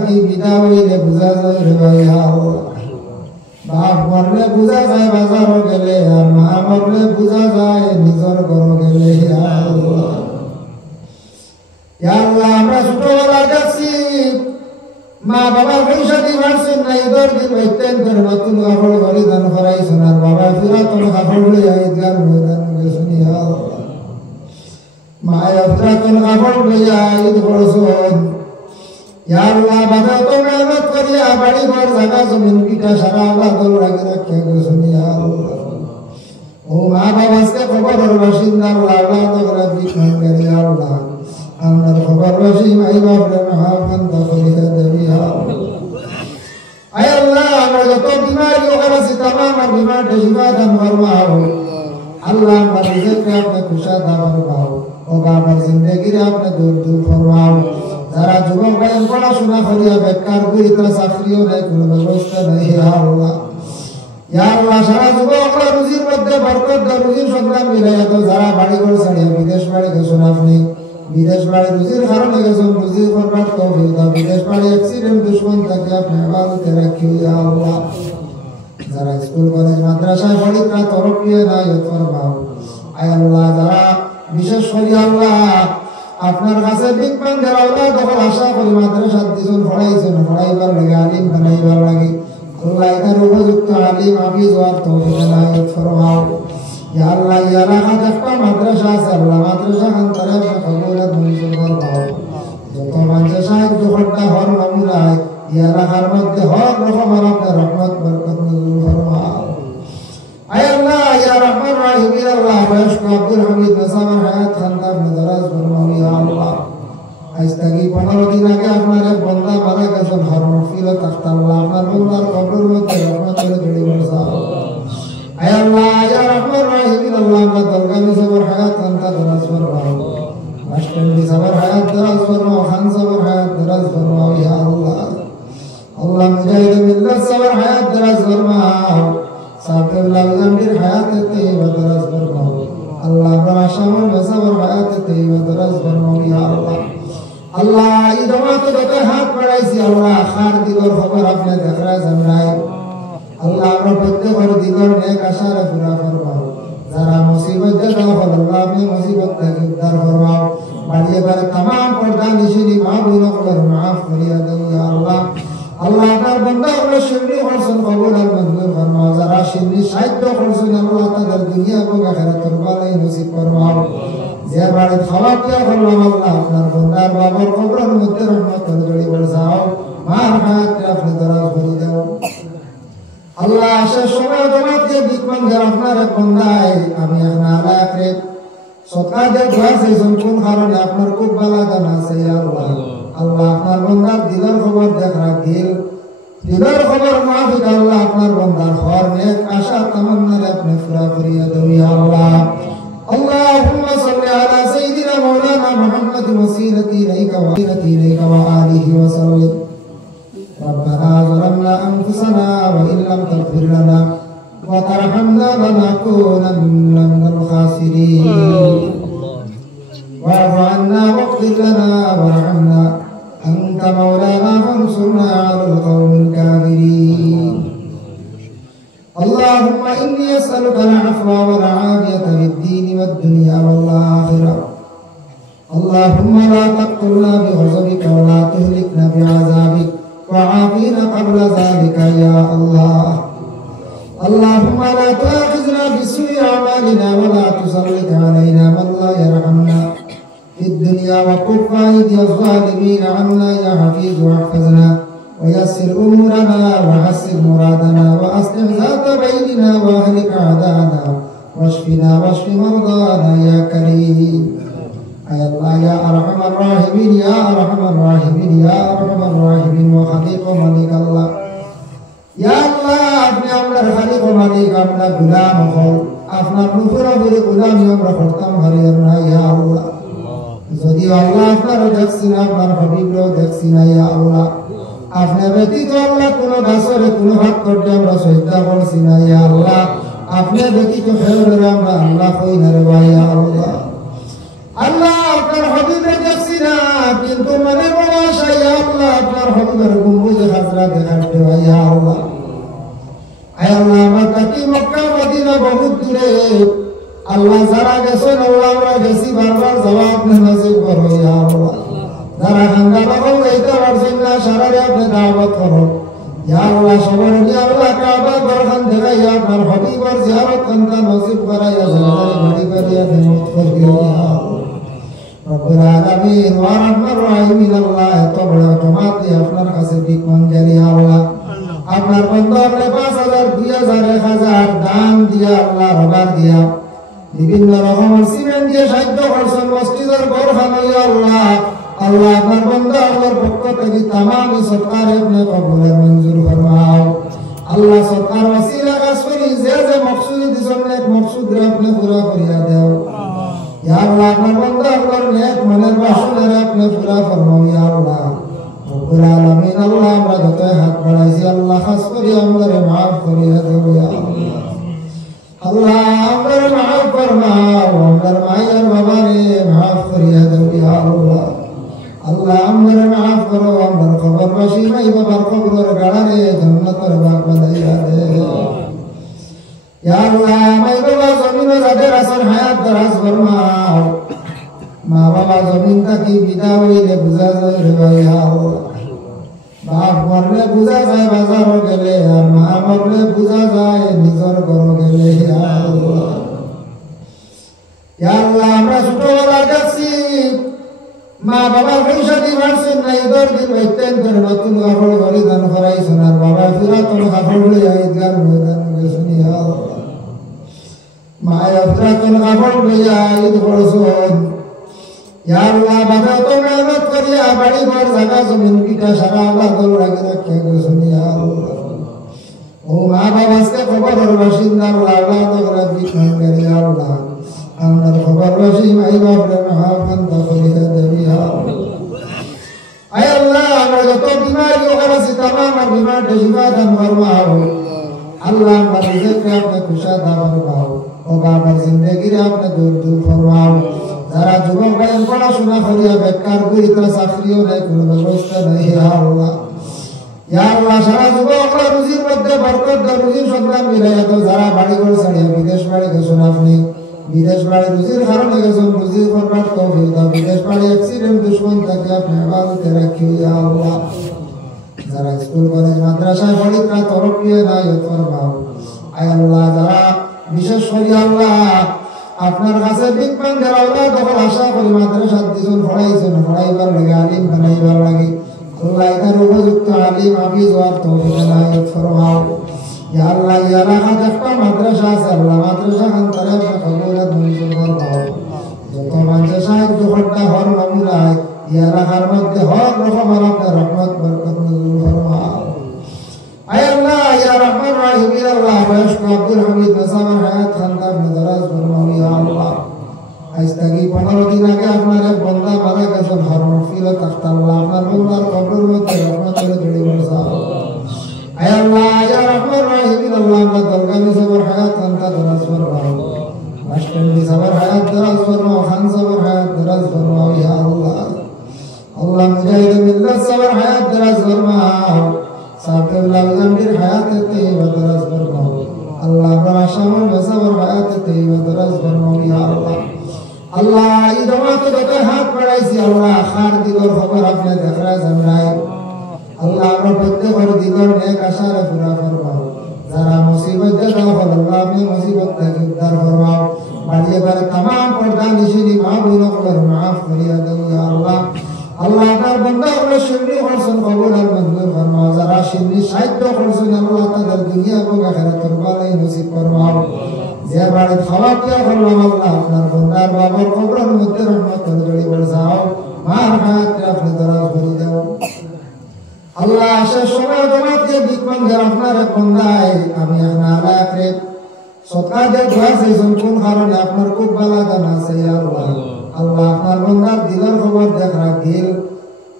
থাকি বিদা হইলে বুঝা যায় রে ভাই আল্লাহ বাপ মরলে বুঝা যায় বাজারও গেলে আর মা মরলে বুঝা যায় নিজর ঘর গেলে আল্লাহ আল্লাহ আমরা ছোটবেলা দেখছি মা বাবার পয়সা দিয়ে মারছেন না ঈদের দিন বাইতেন করে নতুন কাপড় পরিধান করাইছেন আর বাবা পুরাতন কাপড় লইয়া ঈদগার ময়দান গেছেন মায়ের পুরাতন কাপড় লইয়া ঈদ করছেন আল্লাহ বাবা তো মেহনত করিয়া বাড়ি ঘর জায়গা জমিন পিঠা সারা আল্লাহ দল রাখি রাখিয়া গেছেন আল্লাহ ও মা বাবা আজকে খবরের বাসিন্দা আল্লাহ তোরা বিখ্যাত করি আল্লাহ আমরা খবর বাসি মাই বাপরে মহাপন্ত করিয়া দেবী আয় আল্লাহ আমরা যত বিমারি ওখানে আছি তামাম আর বিমারটা শিবা দান ফরমাও আল্লাহ আমরা রিজিককে আপনি খুশা দান ফরমাও ও বাবার জিন্দেগিরে আপনি দূর দূর ফরমাও যারা যুবক ভাই পড়াশোনা করিয়া বেকার করি তারা চাকরিও নেই কোনো ব্যবস্থা নেই আল্লাহ ইয়া আল্লাহ সারা যুবকরা রুজির মধ্যে বরকত দাও রুজির সন্ধান মিলাইয়া দাও যারা বাড়ি ঘর ছাড়িয়া বিদেশ বাড়ি গেছেন আপনি বিদেশ বাড়ি রুজির কারণে গেছেন রুজি করবার তৌফিক দাও বিদেশ বাড়ি অ্যাক্সিডেন্ট দুশ্মন তাকে আপনি হেফাজতে রাখিও ইয়া আল্লাহ যারা স্কুল কলেজ মাদ্রাসায় পড়ি তারা তরফিয়ে নাই ফরমাও আয় আল্লাহ যারা বিশেষ করে আল্লাহ আপনার কাছে বিজ্ঞান যারা আল্লাহ তখন আশা করি মাদ্রাসা দিয়েছেন পড়াইছেন পড়াইবার লাগে আলিম বানাইবার লাগে আল্লাহ এটার উপযুক্ত আলিম হাফিজ হওয়ার তৌফিক নাই ফরমাও ইয়া আল্লাহ ইয়া রাখাত একটা মাদ্রাসা আছে আল্লাহ মাদ্রাসা খান তারা কবুলত মঞ্জুর ফরমাও যত মানুষ সাহায্য করতে হর নমুনায় ইয়া রাখার মধ্যে হর রকমের আপনার রহমত বরকত নজুল ফরমাও আয় আল্লাহ ইয়া রহমান রহিম ইয়া আল্লাহ বয়স্ক আব্দুল হামিদ নাসামার হায়াত খানটা আপনি দরাজ ফরমাও ইয়া আল্লাহ আজ থেকে 15 দিন আগে আপনার এক বান্দা মারা গেছেন হর মাগফিরাত আল্লাহ আপনার বান্দার কবরের মধ্যে রহমতের ঝুড়ি বর্ষাও আয় আল্লাহ ইয়া রহমান রহিম আল্লাহ আমরা দরগামি সাবর হায়াত খানটা দরাজ ফরমাও মাস্টারনি সাবর হায়াত দরাজ ফরমাও খান সাবর হায়াত দরাজ ফরমাও ইয়া আল্লাহ আল্লাহ মুজাহিদ মিল্লাত সাবর হায়াত দরাজ ফরমাও সাবরুল্লাহ জামির হায়াত তৈয়বা দরাজ ফরমাও আল্লাহ আমরা শামল সাবর হায়াত তৈয়বা দরাজ ফরমাও ইয়া আল্লাহ আল্লাহ এই জমাতে যত হাত বাড়াইছি আল্লাহ খার দিগর খবর আপনি দেখরা জানাই আল্লাহ আমরা প্রত্যেকের দিগর নেক আশারে পুরা ফরমাও যারা মুসিবত দাও আল্লাহ আপনি মুসিবত থেকে উদ্ধার ফরমাও বাড়িয়ে বাড়ি तमाम পর্দা নিশিনি মা বোনদের maaf করিয়া দাও ইয়া আল্লাহ আল্লাহ আপনার বান্দা আমরা শিরনি করছেন কবুল আর মঞ্জুর ফরমাও যারা শিরনি সাহায্য করছেন আল্লাহ তাদের দুনিয়া এবং আখিরাতের ভালোই নসিব ফরমাও যে বাড়ি খাওয়া দিয়া করলাম আল্লাহ আপনার বান্দার বাবার কবরের মধ্যে রহমতের ঝুড়ি বর্ষাও মার হায়াতকে আপনি দরাজ করে দাও আল্লাহ শেষ সময় জমাতে বিকমান যারা আপনার এক বান্দায় আমি আপনার আখরে সৎকাজের দোয়া চাইছেন কোন কারণে আপনার খুব ভালো জানা আছে আল্লাহ আল্লাহ আপনার বান্দার দিলের খবর দেখা দিলের খবর মাফিক আল্লাহ আপনার বান্দার হর নেক আশা তামান্নারে আপনি পুরা করিয়া দাও ইয়া আল্লাহ اللهم صل على سيدنا مولانا محمد وسيلتي إليك وآله وسلم ربنا ظلمنا أنفسنا وإن لم تغفر لنا وترحمنا لنكونن من الخاسرين واعف عنا واغفر لنا وارحمنا أنت مولانا فانصرنا على القوم الكافرين اللهم إني أسألك العفو والعافية في الدين والدنيا والآخرة اللهم لا تقتلنا بغضبك ولا تهلكنا بعذابك وعافنا قبل ذلك يا الله اللهم لا تؤاخذنا بسوء أعمالنا ولا تسلط علينا من لا يرحمنا في الدنيا وكف أيدي الظالمين عنا يا حفيظ واحفظنا ويسر أمورنا وحسن مرادنا وأصلح ذات بيننا وأهلك أعداءنا واشفنا واشف مرضانا يا كريم يا الله يا أرحم الراحمين يا أرحم الراحمين يا أرحم الراحمين وخليق ملك الله يا الله আপনি আমরার খালিক মালিক আমরা গোলাম হও আপনার নুফুরে গোলাম আমরা করতাম হারিয়ে না ইয়া আল্লাহ যদি আল্লাহ আপনার দেখছেন আপনার হাবিবও দেখছেন ইয়া আল্লাহ আপনি ব্যতীত আল্লাহ কোন গাছরে কোন হাত করতে আমরা সজদা করছি না ইয়া আল্লাহ আপনি ব্যতীত ফেররে আমরা আল্লাহ কই না রে ভাই ইয়া আল্লাহ আল্লাহ আপনার হাবিবে দেখছি না কিন্তু মনে বলা ইয়া আল্লাহ আপনার হবিবের গম্বুজে খাজরা দেখার দেওয়া ইয়া আল্লাহ। আয় আল্লাহ আমার কাকি মক্কা মদিনা বহুত দূরে আল্লাহ যারা গেছেন আল্লাহ আমরা গেছি বারবার যাওয়া আপনি নসিব করো ইয়া আল্লাহ। যারা হাঙ্গা বাবা এইটা পারছেন না সারারে আপনি দাওয়াত করো ইয়া আল্লাহ। সবার নিয়ে আল্লাহ কাবা ঘরখান দেখাইয়া আপনার হবিবের জিয়ারত কান্তা নসিব করাইয়া জান্নাতে বাড়ি করিয়া নেমত করিয়া ইয়া আল্লাহ। রব্বুল আলামিন ওয়া রাহমার রাহিমিন আল্লাহ এত বড় জমাতে আপনার কাছে ভিক মঞ্জারি আল্লাহ। আপনার বন্ধু আপনি 5,000 2,000 1,000 দান দিয়া আল্লাহ রবার দিয়া বিভিন্ন রকমের সিমেন্ট দিয়ে সাহায্য করছেন মসজিদের ঘর খানাইয়া আল্লাহ। আল্লাহ আপনার বন্ধু আপনার পক্ষ থেকে তামাম সরকার আপনি কবুলের মঞ্জুর ফরমাও আল্লাহ। সরকার ওসিলা কাজ করি যে যে মকসুদ দিছেন এক মকসুদ আপনি পুরা করিয়া দেও ইয়া আল্লাহ। আপনার বন্ধু আপনার নেক মনের বাসনা আপনি পুরা ফরমাও ইয়া আল্লাহ। রব্বুল আলামিন আল্লাহ আমরা যত হাত বাড়াইছি আল্লাহ খাস করে আমাদের মাফ করিয়া দেও ইয়া আল্লাহ। আল্লাহ আমাদের মাফ ফরমাও আমাদের মায়ের বাবারে মাফ করিয়া দেও ইয়া আল্লাহ। আল্লাহ আমাদের মাফ করো আমাদের খবরবাসী মাই বাবার কবরের গাড়ারে জান্নাতের বাগ বানাইয়া দেও ইয়া আল্লাহ। মাই বাবা জমিনে যাদের আছেন হায়াত দারাজ ফরমাও। মা বাবা জমিন থাকি বিদা হইলে বুঝা যায় রে ভাই আল্লাহ। বাপ মরলে বুঝা যায় বাজারও গেলে আর মা মরলে বুঝা যায় নিজের ঘর গেলে ইয়া আল্লাহ। ইয়া আল্লাহ আমরা ছোটবেলা দেখছি মা বাবা পয়সা দিয়ে মারছেন না ঈদের দিন বাইতেন করে নতুন কাপড় পরিধান করাইছেন আর বাবা পুরাতন কাপড় লইয়া ঈদগার ময়দান গেছেন ইয়া আল্লাহ। মায়ের পুরাতন কাপড় লইয়া ঈদ করছেন ইয়া আল্লাহ। বাবা তো মেহনত করিয়া বাড়ি ঘর জায়গা জমিন পিঠা সারা আল্লাহ দল রাখে রাখে গেছেন ইয়া আল্লাহ। ও মা বাবা আজকে খবরের বাসিন্দা আল্লাহ আল্লাহ তোরা বিখ্যাত ইয়া আল্লাহ। আমার খবরবাসী মাই বাপরে মাহাফান্তা করিয়া দেবি ইয়া আল্লাহ। আয় আল্লাহ আমরা যত বিমারি ওখানে আছি তামাম বিমার শিফা দান ফরমাও আল্লাহ। আমার রিজিককে আপনি খুশা দান ফরমাও ও বাবার জিন্দেগিরে আপনি দূর দূর ফরমাও। যারা যুবক ভাই পড়াশোনা করিয়া বেকার ঘুরিতে চাকরিও নাই কোনো ব্যবস্থা নাই ইয়া আল্লাহ। ইয়া আল্লাহ সারা যুবকরা রুজির মধ্যে বরকত দাও রুজির সন্ধান মিলাইয়া দাও। যারা বাড়ি ঘর ছাড়িয়া বিদেশ বাড়ি গেছেন আপনি বিদেশ বাড়ি রুজির কারণে গেছেন রুজি করবার তৌফিক দাও। বিদেশ বাড়ি অ্যাক্সিডেন্ট দুশ্মন থাকে আপনি হেফাজতে রাখিও ইয়া আল্লাহ। যারা স্কুল কলেজ মাদ্রাসায় পড়িতরা তরফিয়ে নাই ফরমাও আয় আল্লাহ। যারা বিশেষ করে আল্লাহ আপনার কাছে বিজ্ঞান যারা আল্লাহ তখন আশা করি মাদ্রাসা দিছেন পড়াইছেন পড়াইবার লাগে আলিম বানাইবার লাগে আল্লাহ এটার উপযুক্ত আলিম হাফিজ হওয়ার তৌফিক ইনায়াত ফরমাও ইয়া আল্লাহ। ইয়া রাখা একটা মাদ্রাসা আছে আল্লাহ মাদ্রাসা খান তারা কবুলের মঞ্জুর ফরমাও। যত মানুষের সাহায্য করতে হর নমুনায় ইয়া রাখার মধ্যে হর রকমের আপনার রহমত বরকত নজুল ফরমাও আয় আল্লাহ। ইয়া রহমান রাহিম আল্লাহ। বয়স্ক আব্দুল হামিদ মেসামার হায়াত খানদার আপনি দরাজ ফরমাও ইয়া আল্লাহ। আজ থেকে 15 দিন আগে আপনার এক বান্দা মারা গেছেন হর মাগফিরাত আল্লাহ। আপনার বান্দার কবরের মধ্যে রহমতের ঝুড়ি বর্ষাও আয় আল্লাহ। ইয়া রহমান রাহিম আল্লাহ। আমরা দরগামি সবার হায়াত খানকা দরাজ ফরমাও। মাস্টারনি সবার হায়াত দরাজ ফরমাও। খান সবার হায়াত দরাজ ফরমাও ইয়া আল্লাহ। আল্লাহ মুজাহিদ মিল্লাত সবার হায়াত দরাজ ফরমাও। সাহেবুল্লাহ জামির হায়াতে তৈয়বা দরাজ ফরমাও আল্লাহ। আমরা আশামর মেসাবার হায়াতে তৈয়বা দরাজ ফরমাও ইয়া আল্লাহ। আল্লাহ এই জমাতে যত হাত বাড়াইছি আল্লাহ খার দিগর খবর আপনি দেখরা জানাই আল্লাহ। আমরা প্রত্যেকের দিগর নেক আশারে পুরা ফরমাও। যারা মুসিবত দাও আল্লাহ আপনি মুসিবত থেকে উদ্ধার ফরমাও। বাড়িয়ে বাড়ি तमाम পর্দা নিশিনি মা বোনদের মাফ করিয়া দাও ইয়া আল্লাহ। আল্লাহ আপনার বান্দা আমরা শিরনি করছেন কবুল আর মঞ্জুর ফরমাও। যারা শিরনি সাহায্য করছেন আল্লাহ তাদের দুনিয়া এবং আখিরাতের ভালোই নসিব ফরমাও। যে বাড়ি খাওয়া দিয়া করলাম আল্লাহ আপনার বান্দার বাবার কবরের মধ্যে রহমতের ঝুড়ি বর্ষাও। মার হায়াতকে আপনি দরাজ করে দাও আল্লাহ। শেষ সময় জমাতে বিকমান যারা আপনার এক বান্দায় আমি আনা আখরে সৎকার যে দোয়া চাইছেন কোন কারণে আপনার খুব ভালো জানা আছে আল্লাহ। আল্লাহ আপনার বান্দার দিলের খবর দেখা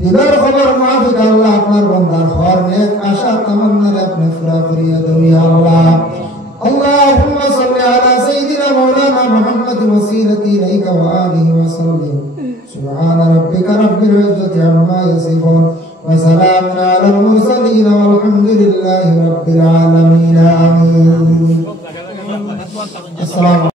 দিলের খবর মাফিক আল্লাহ। আপনার বান্দার হর নেক আশা তামান্নারে আপনি পুরা করিয়া দাও ইয়া আল্লাহ। اللهم صل على سيدنا مولانا محمد وسيلتي اليك واله وسلم سبحان ربك رب العزه عما يصفون وسلام على المرسلين والحمد لله رب العالمين آمين. السلام